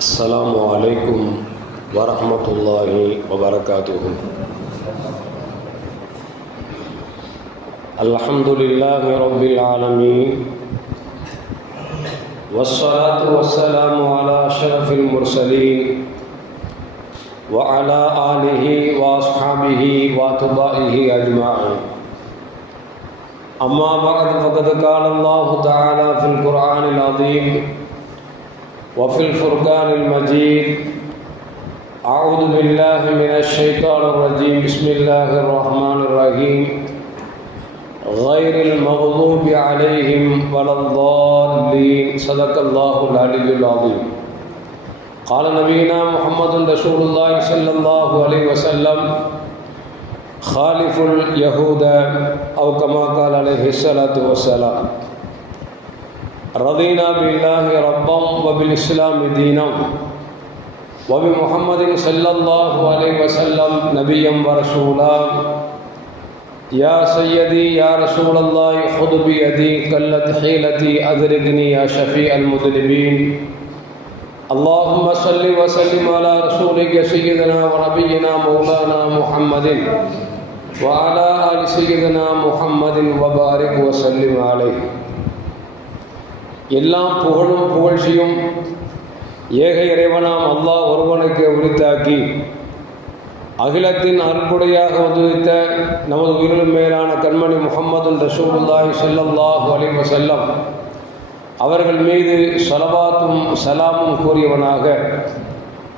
السلام عليكم ورحمة الله وبركاته. الحمد لله رب العالمين. والصلاة والسلام على أشرف المرسلين وعلى آله وأصحابه وأتباعه أجمعين. أما بعد فقد قال الله تعالى في القرآن العظيم وفي الفرقان المجيد. أعوذ بالله من الشيطان الرجيم. بسم الله الرحمن الرحيم. غير المغضوب عليهم ولا الضالين. صدق الله العلي العظيم. قال نبينا محمد رسول الله صلى الله عليه وسلم خالف اليهود أو كما قال عليه الصلاة والسلام. رضينا بالله ربا وبالإسلام دينا وبمحمد صلى الله عليه وسلم نبيا ورسولا. يا سيدي يا رسول الله خذ بيدي قلت حيلتي أدركني يا شفيع المذنبين. اللهم صل وسلم على رسولك سيدنا ونبينا مولانا محمد وعلى آل سيدنا محمد وبارك وسلم عليه. எல்லாம் புகழும் புகழ்ச்சியும் ஏக இறைவனாம் அல்லாஹ் ஒருவனுக்கு உரித்தாக்கி அகிலத்தின் அற்புடையாக உதவித்த நமது உயிரிலும் மேலான கண்மணி முகமது ரசூலுல்லாய் ஸல்லல்லாஹு அலைஹி செல்லம் அவர்கள் மீது சலவாத்தும் சலாமும் கூறியவனாக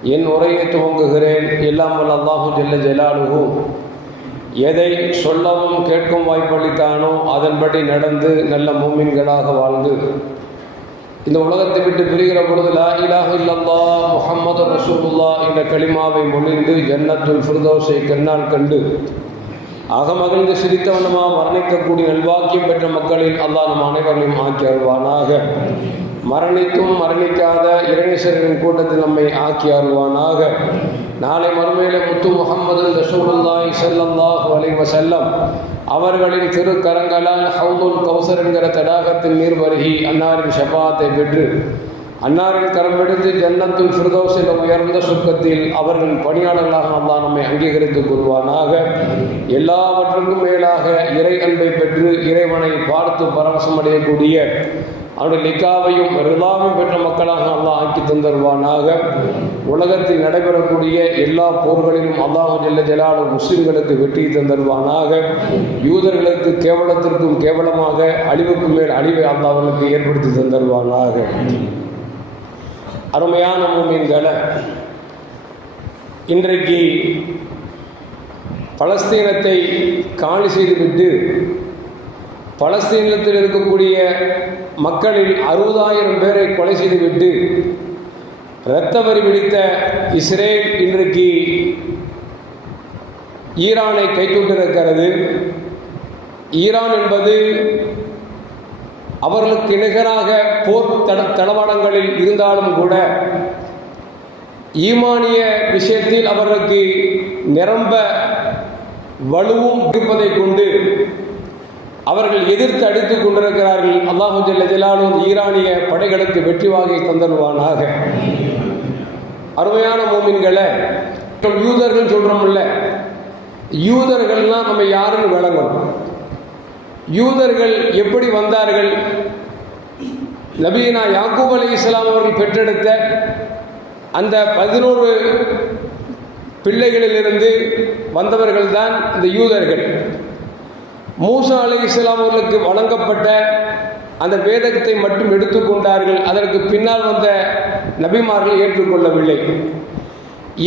என் உரையை துவங்குகிறேன். எல்லாம் வல்ல அல்லாஹு ஜெல்ல ஜெலாலுகும் எதை சொல்லவும் கேட்கும் வாய்ப்பளித்தானோ அதன்படி நடந்து நல்ல மூமின்களாக வாழ்ந்து இந்த உலகத்தை விட்டு பிரிகிற பொழுது லா இலாஹ இல்லல்லா முஹம்மது ரசூலுல்லா என்ற களிமாவை மொழிந்து ஜன்னத்துல் ஃபிர்தோஸை கண்ணால் கண்டு அகமகிழ்ந்து சிரித்தவனமாக மரணிக்கக்கூடிய நல்வாக்கியம் பெற்ற மக்களில் அல்லாஹ் நம் அனைவரையும் ஆக்கி அருள்வானாக. மரணித்தும் மரணிக்காத இரணேஸ்வரரின் கூட்டத்தில் நம்மை ஆக்கி அருள்வானாக நாளை மறுமையில முத்து முகமது ரசூலுல்லாய் செல்லல்லாஹு வலைவ செல்லம் அவர்களின் திருக்கரங்களால் ஹவுதுல் கௌசர் என்கிற தடாகத்தின் நீர் வருகி அன்னாரின் ஷபாத்தை பெற்று அன்னாரின் கரம் எடுத்து ஜன்னத்துல் ஃபிர்தோஸ் உயர்ந்த சுருக்கத்தில் அவர்கள் பணியாளர்களாக அல்லாஹ் நம்மை அங்கீகரித்துக் கொள்வானாக. எல்லாவற்றுக்கும் மேலாக இறை அன்பை பெற்று இறைவனை பார்த்து பரவசம் அடையக்கூடிய அவருடைய லிக்காவையும் ரிலாவையும் பெற்ற மக்களாக அல்லாஹ் ஆக்கி தந்தருவானாக. உலகத்தில் நடைபெறக்கூடிய எல்லா போர்களிலும் அல்லாஹ் ஜல்ல ஜலாலு முஸ்லிம்களுக்கு வெற்றி தந்தருவானாக. யூதர்களுக்கு கேவலத்திற்கும் கேவலமாக அழிவுக்கு மேல் அழிவை அல்லாஹர்களுக்கு ஏற்படுத்தி தந்தருவானாக. அருமையான மூமின்களை இன்றைக்கு பலஸ்தீனத்தை காலி செய்துவிட்டு பலஸ்தீனத்தில் இருக்கக்கூடிய மக்களில் அறுபதாயிரம் பேரை கொலை செய்துவிட்டு இரத்த வரி பிடித்த இஸ்ரேல் இன்றைக்கு ஈரானை கைத்தொண்டிருக்கிறது ஈரான் என்பது அவர்களுக்கு நிகராக போர் தட தளவாடங்களில் இருந்தாலும் கூட ஈமானிய விஷயத்தில் அவர்களுக்கு நிரம்ப வலுவும் இருப்பதை கொண்டு அவர்கள் எதிர்த்து அடித்துக் கொண்டிருக்கிறார்கள். அல்லாஹு ஜல்ல ஈரானிய படைகளுக்கு வெற்றி வாகை தந்தருவானாக. அருமையான மோமின்களை யூதர்கள் சொல்கிறோம்ல யூதர்கள்லாம் நம்ம யாருன்னு விளங்கணும். யூதர்கள் எப்படி வந்தார்கள்? நபீனா யாக்கூப் அலி இஸ்லாம் அவர்கள் பெற்றெடுத்த அந்த பதினோரு பிள்ளைகளிலிருந்து வந்தவர்கள் தான் இந்த யூதர்கள். மூசா அலி இஸ்லாம் அவர்களுக்கு வழங்கப்பட்ட அந்த வேதத்தை மட்டும் எடுத்துக்கொண்டார்கள் அதற்கு பின்னால் வந்த நபிமார்கள் ஏற்றுக்கொள்ளவில்லை.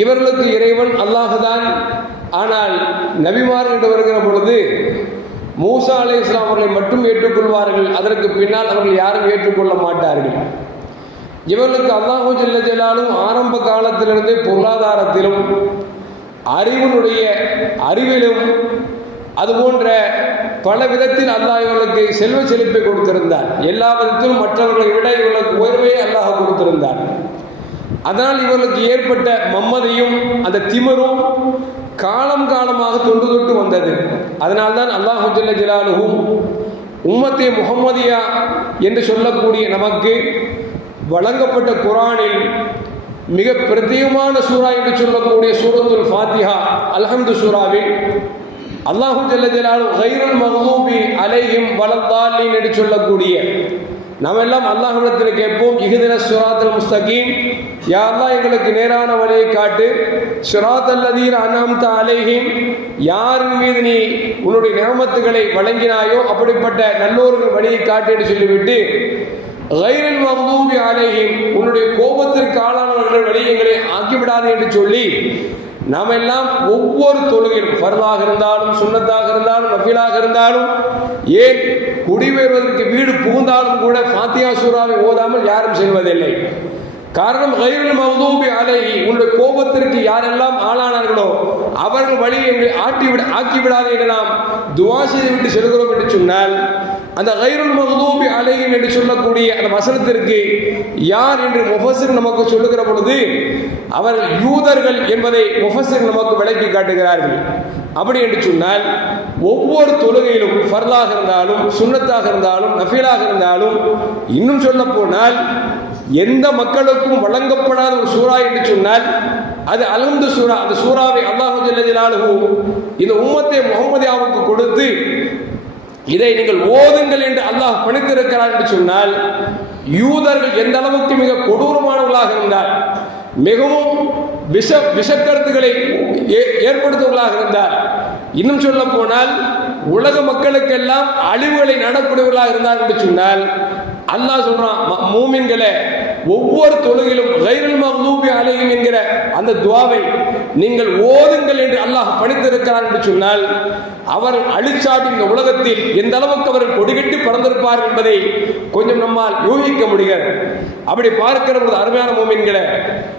இவர்களுக்கு இறைவன் அல்லாஹுதான் ஆனால் நபிமார்கள் வருகிற பொழுது மூசா அலி இஸ்லாம் அவர்களை மட்டும் ஏற்றுக்கொள்வார்கள். அதற்கு பின்னால் அவர்கள் யாரும் ஏற்றுக்கொள்ள மாட்டார்கள். இவர்களுக்கு அல்லாஹூ ஜல்ல ஜலாலும் ஆரம்ப காலத்திலிருந்தே பொருளாதாரத்திலும் அறிவினுடைய அறிவிலும் அதுபோன்ற பல விதத்தில் அல்லாஹ் இவர்களுக்கு செல்வ செழிப்பை கொடுத்திருந்தார். எல்லா விதத்திலும் மற்றவர்களை விட இவர்களுக்கு உயர்வையை அல்லாஹ் கொடுத்திருந்தார். அதனால் இவர்களுக்கு ஏற்பட்ட மம்மதையும் அந்த திமரும் காலம் காலமாக தொண்டு தொட்டு வந்தது. அதனால்தான் அல்லாஹு ஜல்ல ஜலாலுவும் உம்மத்தே முகம்மதியா என்று சொல்லக்கூடிய நமக்கு வழங்கப்பட்ட குரானில் மிக பிரத்யேகமான சூரா என்று சொல்லக்கூடிய சூரத்துல் ஃபாத்திஹா அல்ஹம்து சூறாவில் அல்லாஹு ஜல்ல ஜலாலு கைருல் மஹ்மூபி அலைஹிம் என்று சொல்லக்கூடிய நாம் எல்லாம் அல்லாஹிடத்தில் கேட்போம் இகுதின சுராத்தல் முஸ்தகீம். யாரெல்லாம் அல்லாஹ் எங்களுக்கு நேரான வழியை காட்டு. சுராத் அல்லதீர் அனாம்த அலைஹிம் யாரின் மீது நீ உன்னுடைய நியமத்துகளை வழங்கினாயோ அப்படிப்பட்ட நல்லோர்கள் வழியை காட்டு என்று சொல்லிவிட்டு கைரில் மஹ்மூபி அலைஹிம் உன்னுடைய கோபத்திற்கு ஆளானவர்கள் வழி எங்களை ஆக்கிவிடாது என்று சொல்லி நாம் எல்லாம் ஒவ்வொரு தொழுகையிலும் ஃபர்தாக இருந்தாலும் சுண்ணத்தாக இருந்தாலும் நஃபிலாக இருந்தாலும் ஏன் குடிபெறுவதற்கு வீடு புகுந்தாலும் கூட ஃபாத்தியா சூறாவை ஓதாமல் யாரும் செல்வதில்லை. காரணம் கைருல் மௌதூபி அலைஹி உன்னுடைய கோபத்திற்கு யாரெல்லாம் ஆளானார்களோ அவர்கள் வழியை எங்களை ஆட்டி விட ஆக்கி விடாது என்று நாம் துவா செய்து விட்டு செல்கிறோம் என்று சொன்னால் அந்த கைருல் மஹதூபி அலையின் என்று சொல்லக்கூடிய அந்த வசனத்திற்கு யார் என்று முஃபஸிர் நமக்கு சொல்லுகிற பொழுது அவர்கள் யூதர்கள் என்பதை முஃபஸிர் நமக்கு விளக்கி காட்டுகிறார்கள். அப்படி என்று சொன்னால் ஒவ்வொரு தொழுகையிலும் ஃபர்லாக இருந்தாலும் சுண்ணத்தாக இருந்தாலும் நஃபீலாக இருந்தாலும் இன்னும் சொல்ல போனால் எந்த மக்களுக்கும் வழங்கப்படாத ஒரு சூறா என்று சொன்னால் அது அலந்து சூறா அந்த சூறாவை அல்லாஹு இந்த உம்மத்தை முகமதியாவுக்கு கொடுத்து இதை நீங்கள் ஓதுங்கள் என்று அல்லாஹ் பணித்திருக்கிறார் என்று சொன்னால் யூதர்கள் எந்த அளவுக்கு மிக கொடூரமானவர்களாக இருந்தார் மிகவும் விஷ விஷக்கருத்துக்களை ஏற்படுத்துவர்களாக இருந்தார் இன்னும் சொல்ல போனால் உலக மக்களுக்கெல்லாம் அழிவுகளை நடக்கூடியவர்களாக இருந்தார் என்று சொன்னால் அல்லாஹ் சொல்றான் மூமின்களை ஒவ்வொரு தொழுகிலும் கைரல் மஹ்லூபி அலையும் என்கிற அந்த துவாவை நீங்கள் ஓதுங்கள் என்று அல்லாஹ் பணித்திருக்கிறார் என்று சொன்னால் அவர் அழிச்சாட்டி இந்த உலகத்தில் எந்த அளவுக்கு அவர் கொடிகட்டி பறந்திருப்பார் என்பதை கொஞ்சம் நம்மால் யூகிக்க முடிகிறது. அப்படி பார்க்கிற பொழுது அருமையான மூமின்களை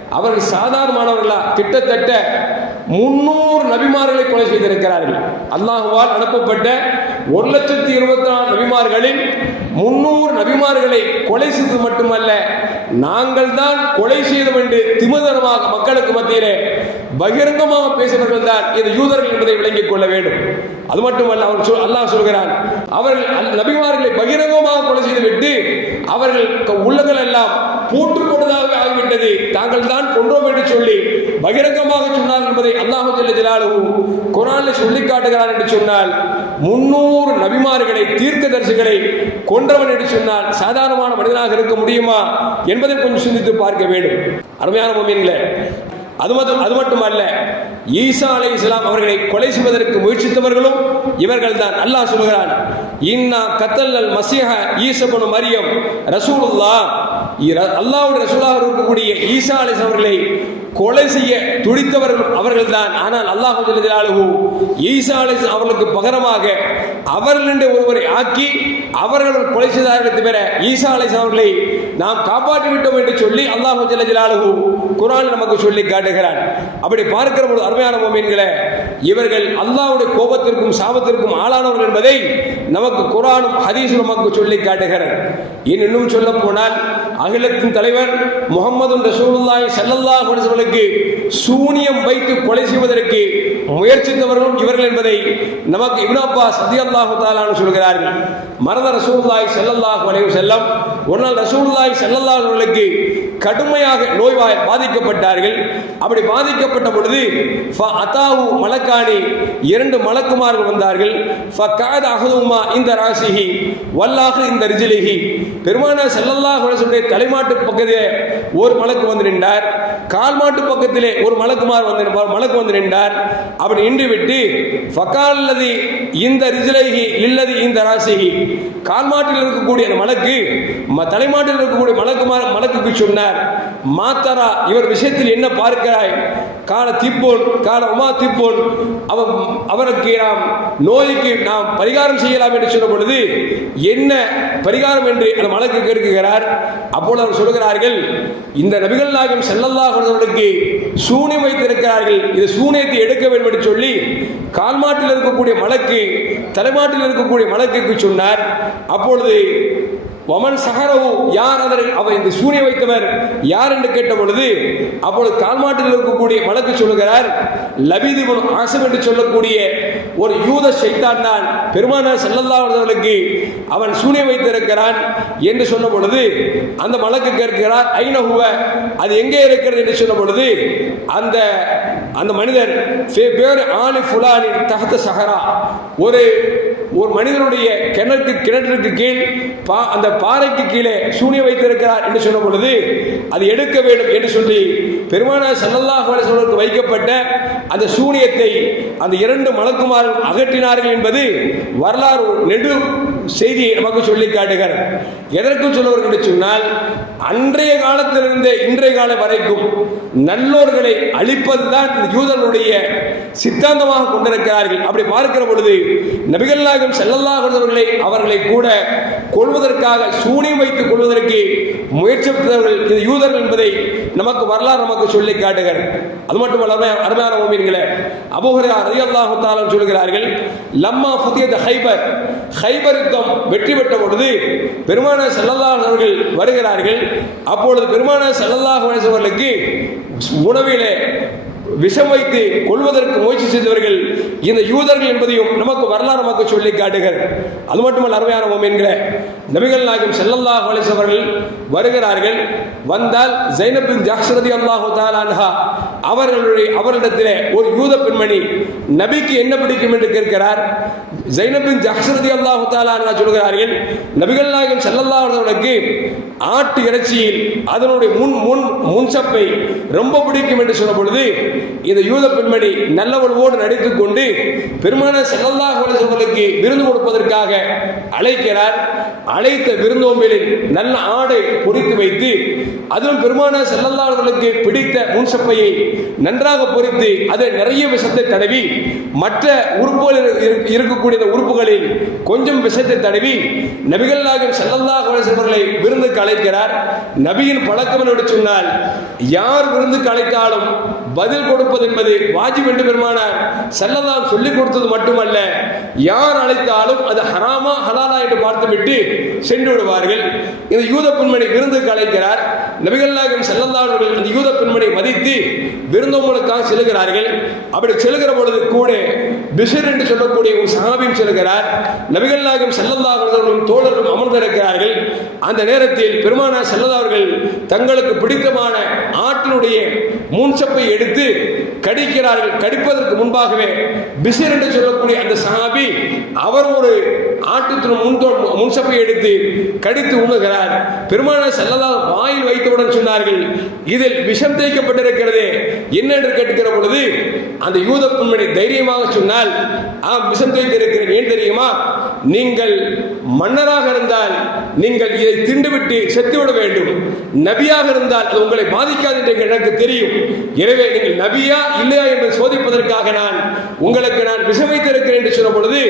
அவர்கள் சாதாரணமானவர்களா? கிட்டத்தட்ட முன்னூறு நபிமார்களை கொலை செய்திருக்கிறார்கள். அல்லாஹுவால் அனுப்பப்பட்ட ஒரு லட்சத்தி இருபத்தி நாலு நபிமார்களில் முன்னூறு நபிமார்களை கொலை செய்தது மட்டுமல்ல நாங்கள் தான் கொலை செய்தோம் என்று திமிதனமாக மக்களுக்கு மத்தியிலே பகிரங்கமாக பேசினவர்கள் தான் இது யூதர்கள் என்பதை விளங்கிக் கொள்ள வேண்டும். அது மட்டுமல்ல அவர் சொல் அல்லாஹ் சொல்கிறான் அவர்கள் நபிமார்களை பகிரங்கமாக கொலை செய்துவிட்டு அவர்கள் உள்ளங்கள் எல்லாம் பூட்டு கொண்டதாக ஆகிவிட்டது. தாங்கள் தான் கொன்றோம் என்று சொல்லி பகிரங்கமாக சொன்னார் என்பதை அல்லாஹு ஜல்லாலு குரானில் சொல்லி காட்டுகிறார் என்று சொன்னால் முன்னூறு நபிமார்களை தீர்க்க தரிசிகளை கொன்றவன் என்று சொன்னால் சாதாரணமான மனிதனாக இருக்க முடியுமா என்பதை கொஞ்சம் சிந்தித்து பார்க்க வேண்டும். அருமையான மொமீன்களே அது மட்டும் அது மட்டுமல்ல ஈசா அலை இஸ்லாம் அவர்களை கொலை செய்வதற்கு முயற்சித்தவர்களும் இவர்கள் தான் அல்லாஹ் சொல்கிறான் இன்னா கத்தல்லல் மசீஹ ஈசபனு மரியம் ரசூலுல்லா அல்லாவுடைய ரசூலாக இருக்கக்கூடிய ஈசா அலை அவர்களை கொலை செய்ய துடித்தவர்கள் அவர்கள் தான் ஆனால் அல்லாஹு ஈசா அலை அவர்களுக்கு பகரமாக அவர்கள் ஒருவரை ஆக்கி அவர்கள் கொலை செய்தார்கள் தவிர ஈசா அலை அவர்களை நாம் காப்பாற்றி விட்டோம் என்று சொல்லி அல்லாஹு ஜல்லாலு குரான் நமக்கு சொல்லி காட்டுகிறான். அப்படி பார்க்கிற ஒரு அருமையான மோமீன்களை இவர்கள் அல்லாவுடைய கோபத்திற்கும் சாபத்திற்கும் ஆளானவர்கள் என்பதை நமக்கு குரானும் ஹதீஸும் நமக்கு சொல்லி காட்டுகிறார் இன்னும் சொல்ல போனால் அகிலத்தின் தலைவர் முகமது ரசூலுல்லாய் சல்லல்லாஹ் அவர்களுக்கு சூனியம் வைத்து கொலை செய்வதற்கு முயற்சித்தவர்களும் இவர்கள் என்பதை நமக்கு இப்னு சத்தியல்லாஹு தாலான்னு சொல்கிறார்கள். மரத ரசூல்லாய் செல்லல்லாஹ் வரைவு செல்லம் ஒரு நாள் ரசூல்லாய் செல்லல்லாஹ் அவர்களுக்கு கடுமையாக நோய்வாய் பாதிக்கப்பட்டார்கள். அப்படி பாதிக்கப்பட்ட பொழுது அத்தாவு மலக்காணி இரண்டு மலக்குமார்கள் வந்தார்கள். அகதுமா இந்த ராசிஹி வல்லாக இந்த ரிஜிலிஹி. பெருமான செல்லல்லாஹ் சொல்லி தலைமாட்டு பக்கத்திலே ஒரு மலக்கு வந்து நின்றார். கால் மாட்டு பக்கத்திலே ஒரு மலக்குமார் வந்து மலக்கு வந்து நின்றார். அப்படி நின்று விட்டு ஃபக்கால்லதி இந்த ரிஜிலகி இல்லது இந்த ராசிகி கால் மாட்டில் இருக்கக்கூடிய அந்த மலக்கு தலைமாட்டில் இருக்கக்கூடிய மலக்குமார் மலக்குக்கு சொன்னார். மாத்தாரா இவர் விஷயத்தில் என்ன பார்க்கிறாய்? கால திப்போன் கால உமா திப்போன் அவர் அவருக்கு நாம் நோய்க்கு நாம் பரிகாரம் செய்யலாம் என்று சொன்ன பொழுது என்ன பரிகாரம்? என்று அந்த மலக்கு கேட்கிறார். அப்போது அவர் சொல்கிறார்கள் இந்த நபிகள் நாயகம் செல்லல்லா அவர்களுக்கு சூனியம் வைத்திருக்கிறார்கள் இது சூனியத்தை எடுக்க வேண்டும் என்று சொல்லி கால்மாட்டில் இருக்கக்கூடிய மலக்கு தலைமாட்டில் இருக்கக்கூடிய மலக்குக்கு சொன்னார். அப்பொழுது வமன் சஹரவு யார் அதனை அவர் இந்த சூரிய வைத்தவர்? யார் என்று கேட்ட பொழுது அப்பொழுது கால்மாட்டில் இருக்கக்கூடிய வழக்கு சொல்லுகிறார் லபிது ஆசம் என்று சொல்லக்கூடிய ஒரு யூத சைத்தான் தான் பெருமானார் ஸல்லல்லாஹு அவர்களுக்கு அவன் சூனிய வைத்திருக்கிறான் என்று சொன்ன பொழுது அந்த வழக்கு கேட்கிறார் ஐநகுவ அது எங்கே இருக்கிறது என்று சொன்ன பொழுது அந்த அந்த மனிதர் பேர் பேரு ஆலி ஃபுலானின் தகத்த சஹரா. ஒரு ஒரு மனிதனுடைய கிணற்று கிணற்றுக்கு கீழ் பா அந்த பாறைக்கு கீழே சூனிய வைத்திருக்கிறார் என்று சொன்ன பொழுது அது எடுக்க வேண்டும் என்று சொல்லி பெருமானார் ஸல்லல்லாஹு அலைஹி வைக்கப்பட்ட அந்த சூனியத்தை அந்த இரண்டு மலக்குமார்கள் அகற்றினார்கள் என்பது வரலாறு நெடு செய்தியை நமக்கு சொல்லி காட்டுகிறார் எதற்கு சொல்லுவார்கள் என்று சொன்னால் அன்றைய காலத்திலிருந்து இன்றைய காலம் வரைக்கும் நல்லோர்களை அழிப்பதுதான் இந்த யூதர்களுடைய சித்தாந்தமாக கொண்டிருக்கிறார்கள். அப்படி பார்க்கிற பொழுது நபிகள்லாகும் நாயகம் அவர்களை கூட கொள்வதற்காக சூனியம் வைத்துக் கொள்வதற்கு முயற்சித்தவர்கள் இது யூதர்கள் என்பதை நமக்கு வரலாறு நமக்கு சொல்லி காட்டுகிறார். அது மட்டும் அருமை- அருமையான ஓமியன்களே அபூஹரா ரலியல்லாஹு தாலம் சொல்கிறார்கள் லம்மா புதியத ஹைபர் ஹைபர் யுத்தம் வெற்றி பெற்ற பொழுது பெருமான செல்லல்லாஹ் அவர்கள் வருகிறார்கள். அப்பொழுது பெருமான ஸல்லல்லாஹு அலைஹி அவர்களுக்கு உணவிலே விஷம் வைத்து கொள்வதற்கு முயற்சி செய்தவர்கள் இந்த யூதர்கள் என்பதையும் நமக்கு வரலாறு நமக்கு சொல்லி காட்டுகிறது அது மட்டுமல்ல அருமையான என்கிற நபிகள் நாயகம் ஸல்லல்லாஹு அலைஹி அவர்கள் வருகிறார்கள். வந்தால் ஜெயனப்பின் ஜாக்ஷரதி ஜஹ்ரதி அல்லாஹு தஆலா அவர்களுடைய அவரிடத்தில் ஒரு யூத பெண்மணி நபிக்கு என்ன பிடிக்கும் என்று கேட்கிறார். ஜைனபின் பின் ஜஹ்ரதி அல்லாஹு சொல்கிறார்கள் நபிகள் நாயகம் ஸல்லல்லாஹு அவர்களுக்கு ஆட்டு இறைச்சியில் அதனுடைய முன் முன் முன்சப்பை ரொம்ப பிடிக்கும் என்று சொன்ன பொழுது இந்த யூத பெண்மணி நல்லவளோடு நடித்து கொண்டு பெருமான செல்லல்லா அலைஹி அவர்களுக்கு விருந்து கொடுப்பதற்காக அழைக்கிறார். அழைத்த விருந்தோம்பிலில் நல்ல ஆடை பொறித்து வைத்து அதிலும் பெருமான ஸல்லல்லாஹு பிடித்த முன்சப்பையை நன்றாக பொறித்து அதை நிறைய விஷத்தை தடவி மற்ற உறுப்புகள் இருக்கக்கூடிய உறுப்புகளில் கொஞ்சம் விஷத்தை தடவி நபிகள் நாயகம் ஸல்லல்லாஹு அவர்களை விருந்துக்கு அழைக்கிறார். நபியின் பழக்கம் என்று சொன்னால் யார் விருந்துக்கு அழைத்தாலும் பதில் கொடுப்பது என்பது வாஜிப் என்று பெருமானார் செல்லலாம் சொல்லிக் கொடுத்தது மட்டுமல்ல. யார் அழைத்தாலும் அது ஹராமா ஹலாலா என்று பார்த்துவிட்டு சென்று விடுவார்கள். இந்த யூத பெண்மணி விருந்துக்கு அழைக்கிறார். நபிகள் நாயகம் அவர்கள் இந்த யூத பெண்மணி மதித்து விருந்தவங்களுக்காக செல்கிறார்கள். அப்படி செல்கிற பொழுது கூட பிஷர் என்று சொல்லக்கூடிய ஒரு சகாபியும் செல்கிறார். நபிகள் நாயகம் அவர்களும் தோழர்களும் அமர்ந்திருக்கிறார்கள். அந்த நேரத்தில் பெருமானா ஸல்லல்லாஹு தங்களுக்கு பிடித்தமான ஆட்டினுடைய மூன்சப்பை எடுத்து கடிக்கிறார்கள். கடிப்பதற்கு முன்பாகவே பிசிர் என்று சொல்லக்கூடிய அந்த சஹாபி அவர் ஒரு ஆட்டுத்தின் முன் முன்சப்பை எடுத்து கடித்து உண்ணுகிறார். பெருமானா செல்லதா வாயில் வைத்தவுடன் சொன்னார்கள் இதில் விஷம் தேய்க்கப்பட்டிருக்கிறது என்ன என்று கேட்கிற பொழுது அந்த யூத பெண்மணி தைரியமாக சொன்னால் ஆ விஷம் தேய்த்திருக்கிறேன். ஏன் தெரியுமா? நீங்கள் மன்னராக இருந்தால் நீங்கள் இதை திண்டுவிட்டு செத்துவிட வேண்டும். நபியாக இருந்தால் அது உங்களை பாதிக்காது என்று எனக்கு தெரியும். எனவே நீங்கள் நபியா இல்லையா என்று சோதிப்பதற்காக நான் உங்களுக்கு நான் விஷமைத்திருக்கிறேன் என்று சொன்ன பொழுது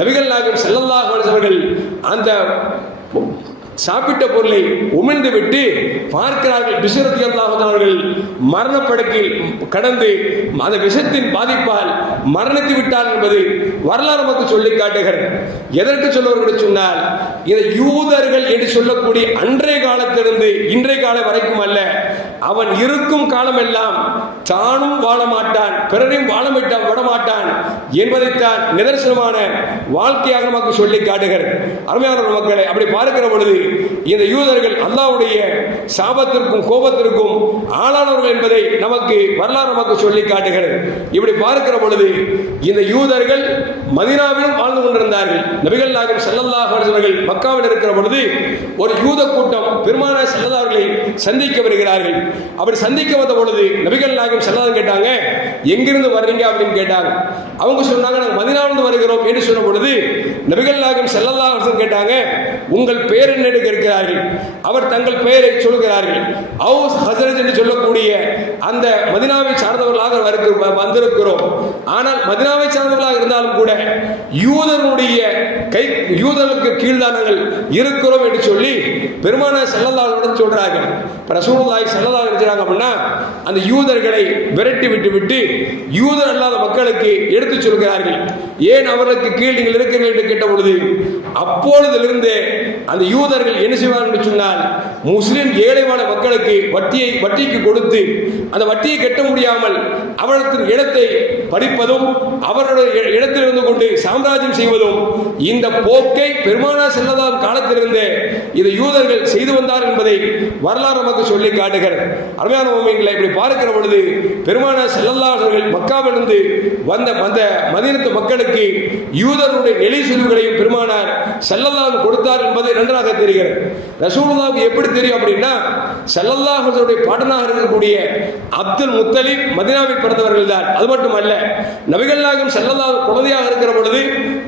நபிகள் நாயகம் செல்லல்லாக அவர்கள் அந்த சாப்பிட்ட பொருளை உமிழ்ந்து விட்டு பார்க்கிறார்கள் பிசுரத்தி அவர்கள் மரணப்படுக்கையில் கடந்து அந்த விஷத்தின் பாதிப்பால் மரணித்து விட்டார் என்பது வரலாறு நமக்கு சொல்லி காட்டுகிறது. எதற்கு சொல்லுவார்கள் சொன்னால் இதை யூதர்கள் என்று சொல்லக்கூடிய அன்றைய காலத்திலிருந்து இன்றைய காலம் வரைக்கும் அல்ல அவன் இருக்கும் காலமெல்லாம் தானும் வாழ மாட்டான் பிறரையும் வாழ விடமாட்டான் என்பதைத்தான் நிதர்சனமான வாழ்க்கையாக நமக்கு சொல்லி காட்டுகிறது அருமையான மக்களை அப்படி பார்க்கிற பொழுது இந்த யூதர்கள் அல்லாவுடைய சாபத்திற்கும் கோபத்திற்கும் ஆளானவர்கள் என்பதை நமக்கு வரலாறு நமக்கு சொல்லி காட்டுகிறது. இப்படி பார்க்கிற பொழுது இந்த யூதர்கள் மதினாவிலும் வாழ்ந்து கொண்டிருந்தார்கள். நபிகள் நாயகம் செல்லல்லாக அவர்கள் மக்காவில் இருக்கிற பொழுது ஒரு யூத கூட்டம் பெருமான செல்லதார்களை சந்திக்க வருகிறார்கள். அப்படி சந்திக்க வந்த பொழுது நபிகள் நாயகம் ஸல்லல்லாஹு கேட்டாங்க எங்கிருந்து வர்றீங்க? அப்படின்னு கேட்டாங்க. அவங்க சொன்னாங்க நாங்கள் மதினாவிலிருந்து வருகிறோம். என்று சொன்ன பொழுது நபிகள் நாயகம் ஸல்லல்லாஹு கேட்டாங்க உங்கள் பெயர் என்ன? இருக்கிறார்கள் அவர் தங்கள் பெயரை சொல்கிறார்கள். அவுஸ் ஹசரத் என்று சொல்லக்கூடிய அந்த மதினாவை சார்ந்தவர்களாக வந்திருக்கிறோம். ஆனால் மதினாவை சார்ந்தவர்களாக இருந்தாலும் கூட யூதனுடைய கை யூதர்களுக்கு கீழ்தானங்கள் இருக்கிறோம் என்று சொல்லி பெருமான செல்லல்லாவுடன் சொல்றார்கள். செல்லல்லா செல்லல்லாஹ் நினைச்சாங்க அப்படின்னா அந்த யூதர்களை விரட்டி விட்டு விட்டு யூதர் அல்லாத மக்களுக்கு எடுத்துச் சொல்கிறார்கள். ஏன் அவர்களுக்கு கீழ் நீங்கள் இருக்கிறீர்கள் என்று கேட்ட பொழுது அப்பொழுதிலிருந்து அந்த யூதர்கள் என்ன செய்வார்கள் என்று சொன்னால் முஸ்லிம் ஏழைவான மக்களுக்கு வட்டியை வட்டிக்கு கொடுத்து அந்த வட்டியை கட்ட முடியாமல் அவர்களுக்கு இடத்தை படிப்பதும் அவர்களுடைய இடத்தில் இருந்து கொண்டு சாம்ராஜ்யம் செய்வதும் இந்த போக்கை பெருமானா செல்லதாம் காலத்திலிருந்து இதை யூதர்கள் செய்து வந்தார் என்பதை வரலாறு நமக்கு சொல்லி காட்டுகிறது. அருமையான உண்மைகளை இப்படி பார்க்கிற பொழுது பெருமான செல்லல்லாதவர்கள் மக்காவிலிருந்து வந்த வந்த மதினத்து மக்களுக்கு யூதருடைய நெலி சுருவுகளையும் பெருமானார் செல்லல்லாஹ் கொடுத்தார் என்பது நன்றாக தெரிகிறது. ரசூலுல்லாவுக்கு எப்படி தெரியும் அப்படின்னா செல்லல்லாஹருடைய பாடனாக இருக்கக்கூடிய அப்துல் முத்தலிப் மதினாவில் பிறந்தவர்கள் தான். அது மட்டுமல்ல நபிகள் நாயகம் செல்லல்லாஹ் குழந்தையாக இருக்கிற பொழுது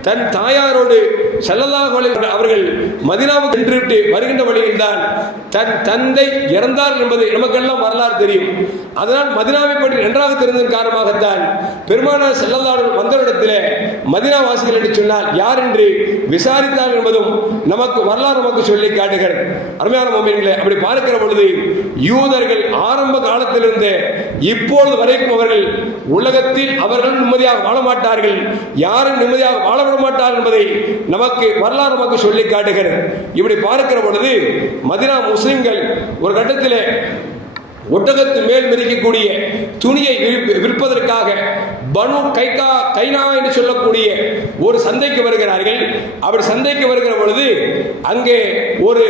தன் தாயாரோடு செல்லல்லாஹ் அவர்கள் மதினாவுக்கு சென்றுவிட்டு வருகின்ற வழியில் தான் தன் தந்தை இறந்தார் என்பதை என்பது மக்கள்லாம் வரலாறு தெரியும். அதனால் மதினாவை பற்றி நன்றாக தெரிந்ததன் காரணமாகத்தான் பெருமானார் வந்த வந்தவரிடத்தில் மதினா வாசிகள் என்று சொன்னால் யார் என்று விசாரித்தார் என்பதும் நமக்கு வரலாறு நமக்கு சொல்லி காட்டுகிறது. அருமையான மோமியங்களே அப்படி பார்க்கிற பொழுது யூதர்கள் ஆரம்ப காலத்திலிருந்து இப்பொழுது வரைக்கும் அவர்கள் உலகத்தில் அவர்கள் நிம்மதியாக வாழ மாட்டார்கள். யாரும் நிம்மதியாக வாழ விட மாட்டார்கள் என்பதை நமக்கு வரலாறு நமக்கு சொல்லி காட்டுகிறது. இப்படி பார்க்கிற பொழுது மதினா முஸ்லிம்கள் ஒரு கட்டத்தில் ஒட்டகத்து மேல் மிதிக்கக்கூடிய துணியை விற்ப- விற்பதற்காக பனு கைகா கைனா என்று சொல்லக்கூடிய ஒரு சந்தைக்கு வருகிறார்கள். அவர் சந்தைக்கு வருகிற பொழுது அங்கே ஒரு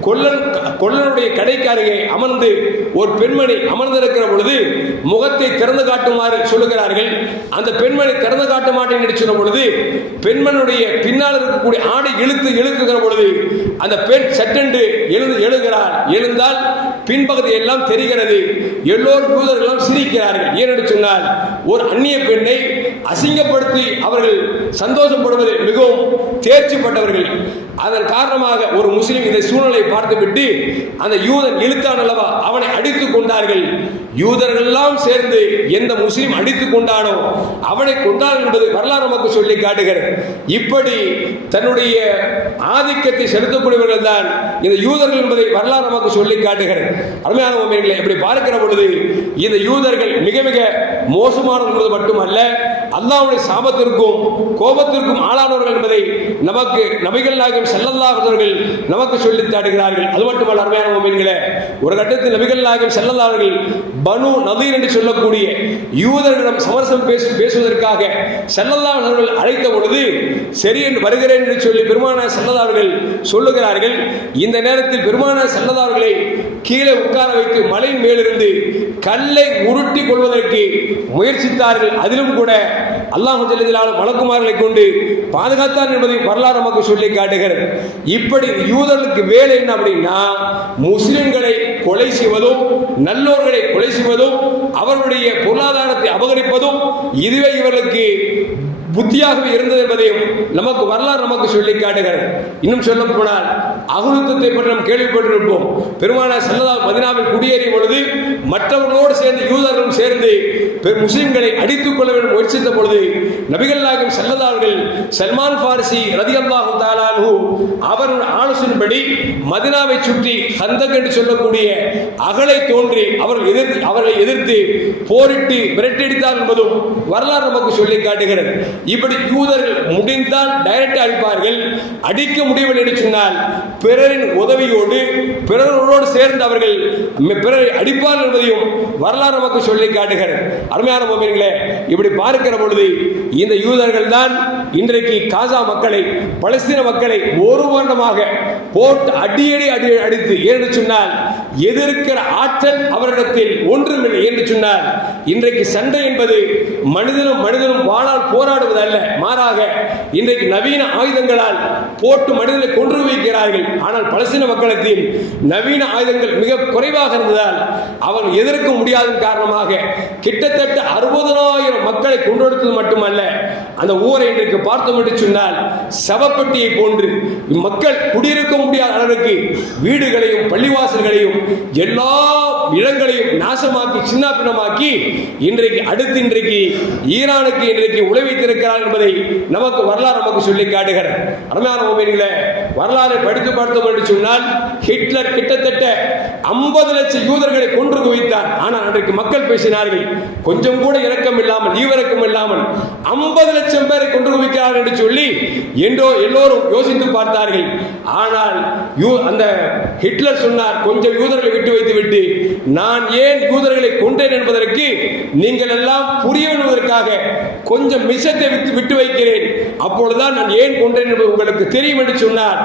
கொல்லன் கொல்லனுடைய கடைக்கு அமர்ந்து ஒரு பெண்மணி அமர்ந்திருக்கிற பொழுது முகத்தை திறந்து காட்டுமாறு சொல்லுகிறார்கள். அந்த பெண்மணி திறந்து காட்ட மாட்டேன் என்று சொன்ன பொழுது பெண்மணியுடைய பின்னால் இருக்கக்கூடிய ஆடை இழுத்து இழுக்குகிற பொழுது அந்த பெண் சட்டென்று எழுந்து எழுகிறார் எழுந்தால் பின்பகுதி எல்லாம் தெரிகிறது. எல்லோரும் யூதர்களும் சிரிக்கிறார்கள். ஏனென்று சொன்னால் ஒரு அந்நிய பெண்ணை அசிங்கப்படுத்தி அவர்கள் சந்தோஷப்படுவதில் மிகவும் தேர்ச்சி பட்டவர்கள் அதன் காரணமாக ஒரு முஸ்லீம் இந்த சூழ்நிலை பார்த்துவிட்டு அந்த யூதன் இழுத்தான் அல்லவா அவனை அடித்துக் கொண்டார்கள். யூதர்கள் எல்லாம் சேர்ந்து எந்த முஸ்லீம் அடித்துக் கொண்டானோ அவனை கொண்டான் என்பது வரலாறு நமக்கு சொல்லி காட்டுகிறது. இப்படி தன்னுடைய ஆதிக்கத்தை செலுத்தக்கூடியவர்கள் தான் இந்த யூதர்கள் என்பதை வரலாறு நமக்கு சொல்லி காட்டுகிறது. அருமையான உண்மைகளை இப்படி பார்க்கிற பொழுது இந்த யூதர்கள் மிக மிக மோசமானவர்கள் என்பது மட்டுமல்ல அல்லாவுடைய சாபத்திற்கும் கோபத்திற்கும் ஆளானவர்கள் என்பதை நமக்கு நபிகள் நாயகம் செல்லல்லாதவர்கள் நமக்கு சொல்லித் தாடுகிறார்கள். அது மட்டுமல்ல அருமையான மீன்களே ஒரு கட்டத்தில் நபிகள் நாயகம் செல்லல்லாதவர்கள் பனு நதீர் என்று சொல்லக்கூடிய யூதர்களிடம் சமரசம் பேசு பேசுவதற்காக செல்லல்லாதவர்கள் அழைத்த பொழுது சரி என்று வருகிறேன் என்று சொல்லி பெருமானார் செல்லதார்கள் சொல்லுகிறார்கள். இந்த நேரத்தில் பெருமானார் செல்லதார்களை கீழே உட்கார வைத்து மலையின் மேலிருந்து கல்லை உருட்டி கொள்வதற்கு முயற்சித்தார்கள். அதிலும் கூட அல்லாஹ் ஜல்லிலாலும் மலக்குமார்களை கொண்டு பாதுகாத்தார் என்பதை வரலாறு நமக்கு சொல்லி காட்டுகிறது. இப்படி யூதர்களுக்கு வேலை என்ன அப்படின்னா முஸ்லிம்களை கொலை செய்வதும் நல்லோர்களை கொலை செய்வதும் அவர்களுடைய பொருளாதாரத்தை அபகரிப்பதும் இதுவே இவர்களுக்கு புத்தியாகவே இருந்தது என்பதையும் நமக்கு வரலாறு நமக்கு சொல்லி காட்டுகிறது. இன்னும் சொல்ல போனால் அகுலுத்தத்தை பற்றி நாம் கேள்விப்பட்டிருப்போம். பெருமான செல்லதா மதினாவில் குடியேறிய பொழுது மற்றவர்களோடு சேர்ந்து யூதர்களும் சேர்ந்து பெரு- முஸ்லிம்களை அடித்துக் கொள்ள வேண்டும் முயற்சித்த பொழுது நபிகள் நாயகம் செல்லதா அவர்கள் சல்மான் பாரிசி ரதியல்லாஹு தாலானு அவர் ஆலோசனைப்படி மதினாவை சுற்றி ஹந்தக் என்று சொல்லக்கூடிய அகலை தோன்றி அவர்கள் எதிர்த்து அவர்களை எதிர்த்து போரிட்டு விரட்டடித்தார் என்பதும் வரலாறு நமக்கு சொல்லி காட்டுகிறது. இப்படி யூதர்கள் முடிந்தால் டைரக்ட் அடிப்பார்கள். அடிக்க முடியவில்லை என்று சொன்னால் பிறரின் உதவியோடு பிறரோடு சேர்ந்து அவர்கள் பிறரை அடிப்பார்கள் என்பதையும் வரலாறு நமக்கு சொல்லி காட்டுகிறது. அருமையான மோமியங்களே இப்படி பார்க்கிற பொழுது இந்த யூதர்கள் தான் இன்றைக்கு காசா மக்களை பலஸ்தீன மக்களை ஒரு வருடமாக போட்டு அடியடி அடி அடித்து ஏன்னு சொன்னால் எதிர்க்கிற ஆற்றல் அவரிடத்தில் ஒன்றுமில்லை என்று சொன்னார். இன்றைக்கு சண்டை என்பது மனிதனும் மனிதனும் வாழால் போராடுவது அல்ல மாறாக இன்றைக்கு நவீன ஆயுதங்களால் போட்டு மனிதனை கொன்று வைக்கிறார்கள். ஆனால் பலசீன மக்களத்தில் நவீன ஆயுதங்கள் மிக குறைவாக இருந்ததால் அவர்கள் எதிர்க்க முடியாதன் காரணமாக கிட்டத்தட்ட அறுபதனாயிரம் மக்களை கொன்றெடுத்தது மட்டுமல்ல. அந்த ஊரை இன்றைக்கு பார்த்தோம் என்று சொன்னால் சவப்பட்டியை போன்று மக்கள் குடியிருக்க முடியாத அளவுக்கு வீடுகளையும் பள்ளிவாசல்களையும் எல்லா இடங்களையும் நாசமாக்கி நாசமாக்கி சின்ன பின்னமாக்கி இன்றைக்கு அடுத்து இன்றைக்கு ஈரானுக்கு இன்றைக்கு உழைவித்திருக்கிறார் என்பதை நமக்கு வரலாறு நமக்கு சொல்லி காட்டுகிறார் அருமையான மோமின்களே வரலாறு படித்து பார்த்தோம் என்று சொன்னால் ஹிட்லர் கிட்டத்தட்ட ஐம்பது லட்சம் யூதர்களை கொன்று குவித்து அன்றைக்கு மக்கள் பேசினார்கள். கொஞ்சம் கூட இரக்கம் இல்லாமல் ஈவிரக்கம் இல்லாமல் ஐம்பது லட்சம் பேரை கொண்டு குவிக்கிறார்கள் என்று சொல்லி என்றோ எல்லோரும் யோசித்து பார்த்தார்கள். ஆனால் யூ அந்த ஹிட்லர் சொன்னார் கொஞ்சம் யூதர்களை விட்டு வைத்து விட்டு நான் ஏன் யூதர்களை கொண்டேன் என்பதற்கு நீங்கள் எல்லாம் புரிய வருவதற்காக கொஞ்சம் மிஷத்தை விட்டு விட்டு வைக்கிறேன். அப்பொழுதுதான் நான் ஏன் கொண்டேன் என்பது உங்களுக்கு தெரியும் என்று சொன்னார்.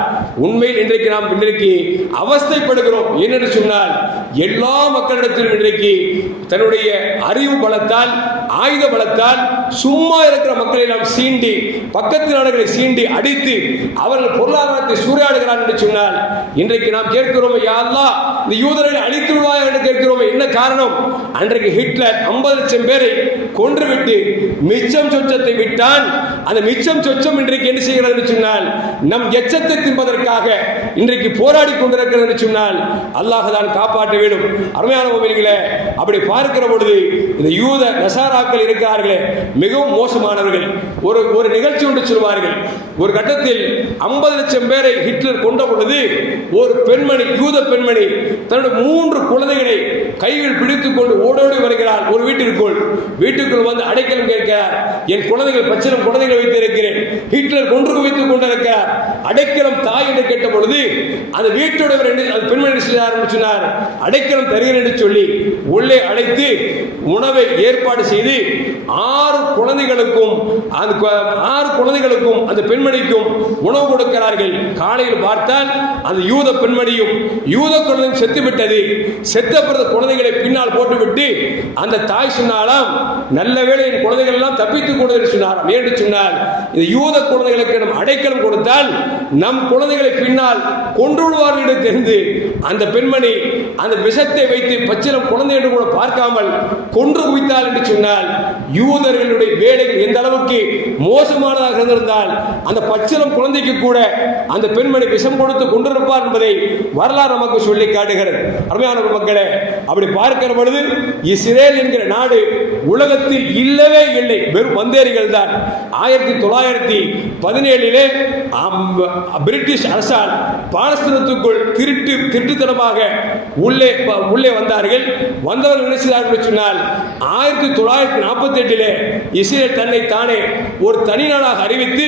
உண்மையில் இன்றைக்கு நாம் இன்றைக்கு அவஸ்தைப்படுகிறோம். என்னென்று சொன்னால் எல்லா மக்களிடத்திலும் இன்றைக்கு தன்னுடைய அறிவு பலத்தால் ஆயுத பலத்தால் சும்மா இருக்கிற மக்களை நாம் சீண்டி பக்கத்து நாடுகளை சீண்டி அடித்து அவர்கள் பொருளாதாரத்தை சூறையாடுகிறார் என்று சொன்னால் இன்றைக்கு நாம் கேட்கிறோம் யாரெல்லாம் இந்த யூதர்களை அழித்து என்று கேட்கிறோம். என்ன காரணம்? அன்றைக்கு ஹிட்லர் ஐம்பது லட்சம் பேரை கொன்றுவிட்டு மிச்சம் சொச்சத்தை விட்டான். அந்த மிச்சம் சொச்சம் இன்றைக்கு என்ன செய்கிறது என்று சொன்னால் நம் எச்சத்தை தின்பதற்காக இன்றைக்கு போராடி கொண்டிருக்கிறது என்று சொன்னால் அல்லாஹ் தான் காப்பாற்ற வேண்டும். அருமையான மொழிகளே அப்படி பார்க்கிற பொழுது இந்த யூத நசாராக்கள் இருக்கிறார்களே மிகவும் மோசமானவர்கள். ஒரு ஒரு நிகழ்ச்சி ஒன்று சொல்வார்கள். ஒரு கட்டத்தில் ஐம்பது லட்சம் பேரை ஹிட்லர் கொண்ட பொழுது ஒரு பெண்மணி யூத பெண்மணி தன்னுடைய மூன்று குழந்தைகளை கையில் பிடித்துக் கொண்டு ஓடோடி வருகிறார் ஒரு வீட்டிற்குள் வீட்டுக்குள் வந்து அடைக்கலம் கேட்கிறார் என் குழந்தைகள் பச்சிலம் குழந்தைகளை வைத்திருக்கிறேன். ஹிட்லர் கொன்று குவித்துக் கொண்டிருக்கிறார் அடைக்கலம் தாய் என்று கேட்ட பொழுது அந்த வீட்டுடையவர் அந்த பெண்மணி செய்ய ஆரம்பிச்சினார் அடைக்கலம் தருகிறேன் என்று சொல்லி உள்ளே அழைத்து உணவை ஏற்பாடு செய்து ஆறு குழந்தைகளுக்கும் அந்த ஆறு குழந்தைகளுக்கும் அந்த பெண்மணிக்கும் உணவு கொடுக்கிறார்கள். காலையில் பார்த்தால் அந்த யூத பெண்மணியும் யூத குழந்தையும் செத்து விட்டது செத்த பிறகு குழந்தைகளை பின்னால் போட்டுவிட்டு அந்த தாய் சொன்னாலாம் நல்ல வேளை என் குழந்தைகள் எல்லாம் தப்பித்துக் கொண்டது என்று சொன்னாராம். சொன்னால் இந்த யூத குழந்தைகளுக்கு நம் அடைக்கலம் கொடுத்தால் நம் குழந்தைகளை பின்னால் கொன்று விடுவார்கள் என்று தெரிந்து அந்த பெண்மணி அந்த விஷத்தை வைத்து பச்சிலம் குழந்தை என்று கூட பார்க்காமல் கொன்று குவித்தாள் என்று சொன்னால் யூதர்களுடைய வேலைகள் எந்த அளவுக்கு மோசமானதாக இருந்திருந்தால் அந்த பச்சிலம் குழந்தைக்கு கூட அந்த பெண்மணி விஷம் கொடுத்து கொண்டிருப்பார் என்பதை வரலாறு நமக்கு சொல்லி காட்டுகிறது. அருமையான மக்களே அப்படி பார்க்கிற பொழுது இஸ்ரேல் என்கிற நாடு உலகத்தில் இல்லவே இல்லை. வெறும் வந்தேரிகள் தான். ஆயிரத்தி தொள்ளாயிரத்தி பதினேழிலே பிரிட்டிஷ் அரசால் பாலஸ்தீனத்துக்குள் திருட்டு திருட்டுத்தனமாக உள்ளே உள்ளே வந்தார்கள். வந்தவர்கள் என்ன செய்தார்கள் சொன்னால் ஆயிரத்தி தொள்ளாயிரத்தி நாற்பத்தி எட்டிலே இஸ்ரேல் தன்னை தானே ஒரு தனி நாடாக அறிவித்து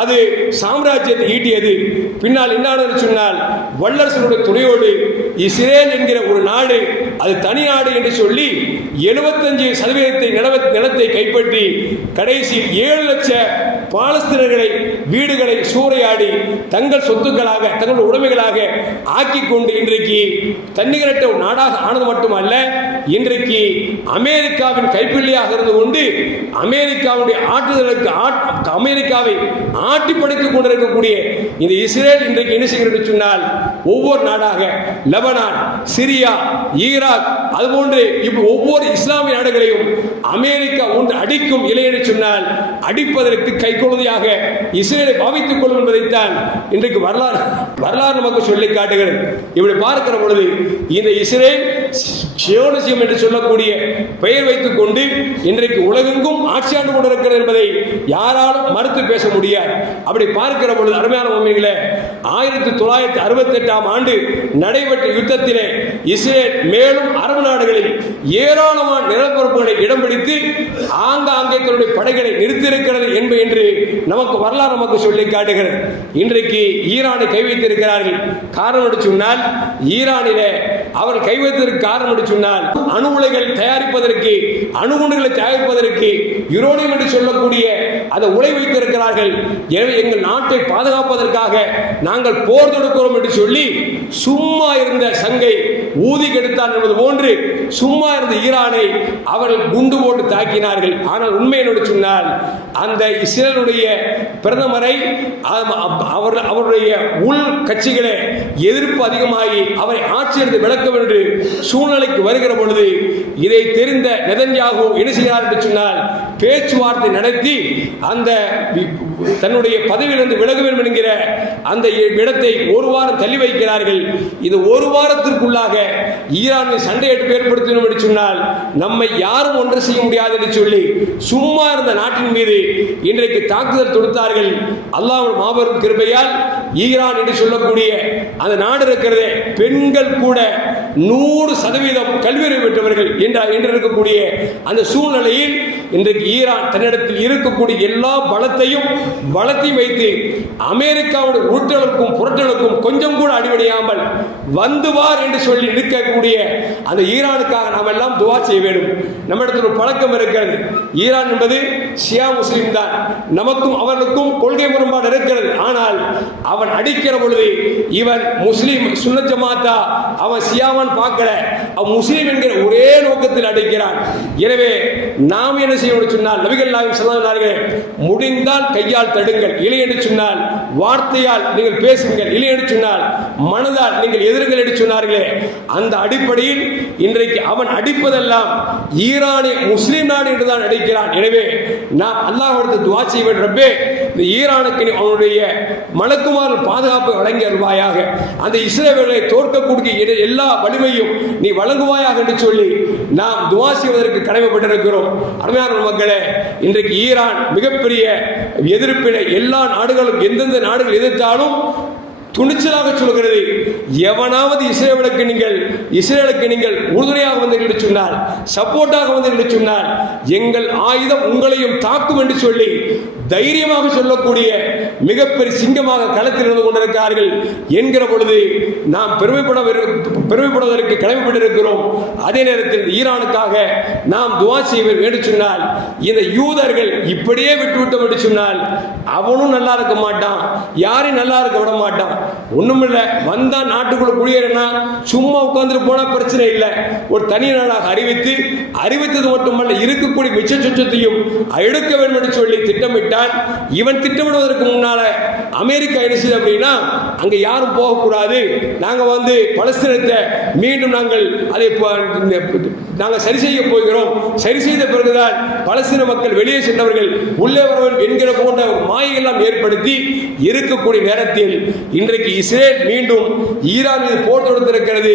அது சாம்ராஜ்யத்தை ஈட்டியது. பின்னால் என்னானது சொன்னால் வல்லரசனுடைய துணையோடு இஸ்ரேல் என்கிற ஒரு நாடு அது தனி நாடு என்று சொல்லி எழுபத்தஞ்சு நிலத்தை நிலவ நிலத்தை கைப்பற்றி கடைசி ஏழு லட்ச பாலஸ்தீனர்களை வீடுகளை சூறையாடி தங்கள் சொத்துக்களாக தங்கள் உடைமைகளாக ஆக்கி கொண்டு இன்றைக்கு தன்னிகரட்ட நாடாக ஆனது மட்டுமல்ல இன்றைக்கு அமெரிக்காவின் கைப்பிள்ளையாக இருந்து கொண்டு அமெரிக்காவுடைய ஆற்றுதலுக்கு அமெரிக்காவை ஆட்டி படைத்துக் கொண்டிருக்கக்கூடிய இந்த இஸ்ரேல் இன்றைக்கு என்ன செய்கிறது சொன்னால் ஒவ்வொரு நாடாக லெபனான் சிரியா ஈராக் அதுபோன்று இப்போ ஒவ்வொரு இஸ்லாமிய நாடுகளையும் அமெரிக்கா ஒன்று அடிக்கும் இல்லை என்று சொன்னால் அடிப்பதற்கு கைக்கொழுதையாக இஸ்ரேலை பாவித்துக் கொள்ளும் என்பதைத்தான் இன்றைக்கு வரலாறு வரலாறு நமக்கு சொல்லி காட்டுகிறது. இப்படி பார்க்கிற பொழுது இந்த இஸ்ரேல் சியோனிசியம் என்று சொல்லக்கூடிய பெயர் வைத்துக் கொண்டு இன்றைக்கு உலகெங்கும் ஆட்சியாண்டு கொண்டிருக்கிறது என்பதை யாராலும் மறுத்து பேச முடியாது. அப்படி பார்க்கிற பொழுது அருமையான உண்மைகளை ஆயிரத்தி தொள்ளாயிரத்தி அறுபத்தி எட்டாம் ஆண்டு நடைபெற்ற யுத்தத்திலே இஸ்ரேல் மேலும் அரபு நாடுகளில் ஏராளமான நிலப்பரப்புகளை இடம் பிடித்து ஆங்காங்கே தன்னுடைய படைகளை நிறுத்தியிருக்கிறது என்பது என்று நமக்கு வரலாறு நமக்கு சொல்லி காட்டுகிறது. இன்றைக்கு ஈரானை கை வைத்திருக்கிறார்கள் காரணம் சொன்னால் ஈரானிலே அவர் கை வைத்ததற்கு காரணம் சொன்னால் அணு உலைகள் தயாரிப்பதற்கு அணுகுண்டுகளை தயாரிப்பதற்கு யுரோனியம் என்று சொல்லக்கூடிய அதை உலை வைத்திருக்கிறார்கள். எனவே எங்கள் நாட்டை பாதுகாப்பதற்காக நாங்கள் போர் தொடுக்கிறோம் என்று சொல்லி சும்மா இருந்த சங்கை ஊதி கெடுத்தான் என்பது போன்று சும்மா இருந்த ஈரானை அவர்கள் குண்டு போட்டு தாக்கினார்கள். ஆனால் உண்மை என்னோடு சொன்னால் அந்த இஸ்ரேலுடைய பிரதமரை அவர் அவருடைய உள் கட்சிகளே எதிர்ப்பு அதிகமாகி அவரை ஆட்சியிலிருந்து விலக்க என்று சூழ்நிலைக்கு வருகிற பொழுது இதை தெரிந்த நெதன்யாகு என்ன செய்கிறார் என்று சொன்னால் பேச்சுவார்த்தை நடத்தி அந்த தன்னுடைய பதவியிலிருந்து விலக வேண்டும் என்கிற அந்த இடத்தை ஒரு வாரம் தள்ளி வைக்கிறார்கள். இது ஒரு வாரத்திற்குள்ளாக ஈரானில் சண்டை ஏற்படுத்தினோம் என்று சொன்னால் நம்மை யாரும் ஒன்று செய்ய முடியாது என்று சொல்லி சும்மா இருந்த நாட்டின் மீது இன்றைக்கு தாக்குதல் தொடுத்தார்கள். அல்லாஹ் மாபெரும் கிருபையால் ஈரான் என்று சொல்லக்கூடிய அந்த நாடு இருக்கிறது பெண்கள் கூட நூறு சதவீதம் கல்வியறிவு பெற்றவர்கள் என்ற என்று இருக்கக்கூடிய அந்த சூழ்நிலையில் இன்றைக்கு ஈரான் தன்னிடத்தில் இருக்கக்கூடிய எல்லா பலத்தையும் வளர்த்தி வைத்து அமெரிக்காவுடைய உருட்டலுக்கும் புரட்டலுக்கும் கொஞ்சம் கூட அடிபடியாமல் வந்துவார் என்று சொல்லி இருக்கக்கூடிய அந்த ஈரானுக்காக நாம் எல்லாம் துவா செய்ய வேண்டும். நம்மிடத்தில் ஒரு பழக்கம் இருக்கிறது. ஈரான் என்பது ஷியா முஸ்லீம் தான். நமக்கும் அவர்களுக்கும் கொள்கை முரண்பாடு இருக்கிறது. ஆனால் அவன் அடிக்கிற பொழுது இவன் முஸ்லீம் சுன்ன ஜமாத்தா அவன் சியாவான் பார்க்கல. அவன் முஸ்லீம் என்கிற ஒரே நோக்கத்தில் அடிக்கிறான். எனவே நாம் என்ன செய்யணும் சொன்னால் நபிகள் நாயகம் சொன்னார்கள் முடிந்தால் கையால் தடுங்கள் இல்லை என்று சொன்னால் வார்த்தையால் நீங்கள் பேசுங்கள் இல்லை என்று சொன்னால் மனதால் நீங்கள் எதிர்கள் என்று சொன்னார்களே. அந்த அடிப்படையில் இன்றைக்கு அவன் அடிப்பதெல்லாம் ஈரானை முஸ்லீம் நாடு என்றுதான் அடிக்கிறான் எனவே நாம் அல்லாஹ்விடத்து துவா செய்வேன் ரப்பே இந்த ஈரானுக்கு நீ அவனுடைய மலக்குமார் பாதுகாப்பை வழங்கி அருள்வாயாக. அந்த இஸ்ரேவேலை தோற்கக்கூடிய எல்லா வலிமையும் நீ வழங்குவாயாக என்று சொல்லி நாம் துவா செய்வதற்கு கடமைப்பட்டிருக்கிறோம். அருமையான மக்களே இன்றைக்கு ஈரான் மிகப்பெரிய எதிர்ப்பினை எல்லா நாடுகளும் எந்தெந்த நாடுகள் எதிர்த்தாலும் துணிச்சலாக சொல்கிறது எவனாவது இஸ்ரேலுக்கு நீங்கள் இஸ்ரேலுக்கு நீங்கள் உறுதுணையாக வந்து என்று சொன்னால் சப்போர்ட்டாக வந்து என்று சொன்னால் எங்கள் ஆயுதம் உங்களையும் தாக்கும் என்று சொல்லி தைரியமாக சொல்லக்கூடிய மிகப்பெரிய சிங்கமாக களத்தில் இருந்து கொண்டிருக்கிறார்கள் என்கிற பொழுது நாம் பெருமைப்பட பெருமைப்படுவதற்கு கடமைப்பட்டிருக்கிறோம் அதே நேரத்தில் ஈரானுக்காக நாம் துவா செய்ய வேண்டும் சொன்னால் இந்த யூதர்கள் இப்படியே விட்டுவிட்டோம் என்று சொன்னால் அவனும் நல்லா இருக்க மாட்டான் யாரையும் நல்லா இருக்க விட மாட்டான். ஒன்றும் இல்லை வந்தால் நாட்டுக்குள்ளே குடியேறினா சும்மா உட்காந்துட்டு போனால் பிரச்சனை இல்லை. ஒரு தனி நாடாக அறிவித்து அறிவித்தது மட்டுமல்ல இருக்கக்கூடிய மிச்ச சுற்றத்தையும் எடுக்க வேண்டும் என்று சொல்லி திட்டமிட்டான். இவன் திட்டமிடுவதற்கு முன்னால் அமெரிக்கா என்ன அப்படின்னா அங்கே யாரும் போகக்கூடாது. நாங்கள் வந்து பலஸ்தீனத்தை மீண்டும் நாங்கள் அதை நாங்கள் சரி செய்ய போகிறோம். சரி செய்த பிறகுதான் பலஸ்தீன மக்கள் வெளியே சென்றவர்கள் உள்ளே வரவன் என்கிற போன்ற மாயெல்லாம் ஏற்படுத்தி இருக்கக்கூடிய நேரத்தில் இன்றைக்கு இஸ்ரேல் மீண்டும் ஈரான் மீது போர் தொடுத்திருக்கிறது.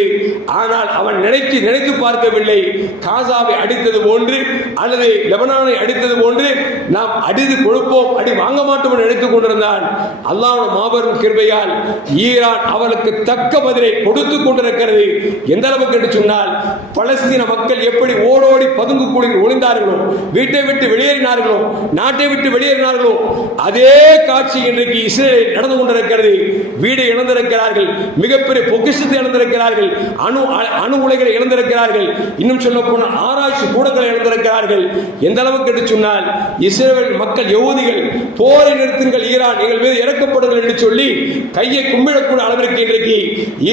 ஆனால் அவன் நினைத்து நினைத்து பார்க்கவில்லை. காசாவை அடித்தது போன்று அல்லது லெபனானை அடித்தது போன்று நாம் அடித்து கொடுப்போம் அடி வாங்க மாட்டோம் என்று நினைத்துக் கொண்டிருந்தான். அல்லாவோட மாபெரும் கிருபையால் ஈரான் அவளுக்கு தக்க பதிலை கொடுத்து கொண்டிருக்கிறது. எந்த அளவுக்கு என்று சொன்னால் பலஸ்தீன மக்கள் அவர்கள் எப்படி ஓடோடி பதுங்கு கூடியில் ஒளிந்தார்களோ வீட்டை விட்டு வெளியேறினார்களோ நாட்டை விட்டு வெளியேறினார்களோ அதே காட்சி இன்றைக்கு இஸ்ரேலில் நடந்து கொண்டிருக்கிறது. வீடு இழந்திருக்கிறார்கள் மிகப்பெரிய பொக்கிஷத்தை இழந்திருக்கிறார்கள் அணு அணு உலைகளை இழந்திருக்கிறார்கள் இன்னும் சொல்ல போன ஆராய்ச்சி கூடங்களை இழந்திருக்கிறார்கள். எந்த அளவுக்கு என்று சொன்னால் இஸ்ரேல் மக்கள் யோதிகள் போரை நிறுத்துங்கள் ஈரான் எங்கள் மீது இறக்கப்படுங்கள் என்று சொல்லி கையை கும்பிடக்கூட அளவிற்கு இன்றைக்கு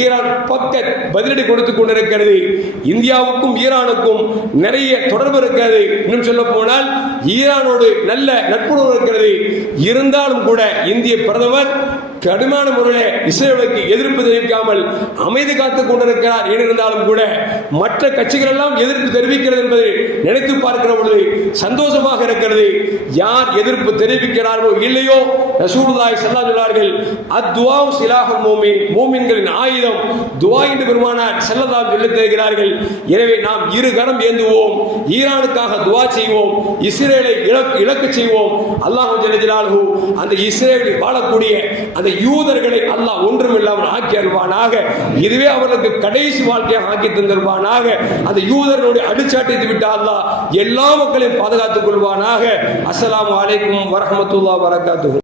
ஈரான் பக்க பதிலடி கொடுத்து கொண்டிருக்கிறது. இந்தியாவுக்கும் ஈரானுக்கும் நிறைய தொடர்பு இருக்கிறது. இன்னும் சொல்ல போனால் ஈரானோடு நல்ல நட்புணர்வு இருக்கிறது. இருந்தாலும் கூட இந்திய பிரதமர் கடுமையான முறையில் இஸ்ரேலுக்கு எதிர்ப்பு தெரிவிக்காமல் அமைதி காத்துக் கொண்டிருக்கிறார். ஏனிருந்தாலும் கூட மற்ற கட்சிகள் எல்லாம் எதிர்ப்பு தெரிவிக்கிறது என்பதை நினைத்து பார்க்கிற பொழுது சந்தோஷமாக இருக்கிறது. யார் எதிர்ப்பு தெரிவிக்கிறார்களோ இல்லையோ ரசூலுல்லாஹி ஸல்லல்லாஹு சொன்னார்கள் அத்வா சிலாஹு மூமின் மூமின்களின் ஆயுதம். துவா என்று பெருமானார் ஸல்லல்லாஹு சொல்லி தருகிறார்கள் எனவே நாம் இரு கரம் ஏந்துவோம். ஈரானுக்காக துவா செய்வோம். இஸ்ரேலை இலக்கு இலக்கு செய்வோம். அல்லாஹ் ஜல்லஜலாலுஹு அந்த இஸ்ரேலில் வாழக்கூடிய அந்த யூதர்களை அல்லாஹ் ஒன்றும் இல்லாமல் ஆக்கி அருள்வானாக. இதுவே அவர்களுக்கு கடைசி வாழ்க்கையை ஆக்கி தந்திருவானாக அந்த யூதர்களுடைய அடிச்சாட்டித்து விட்டு அல்லாஹ் எல்லா மக்களையும் பாதுகாத்துக் கொள்வானாக. அஸ்லாம் அலைக்கும் வரமத்துல்லா வரகாத்து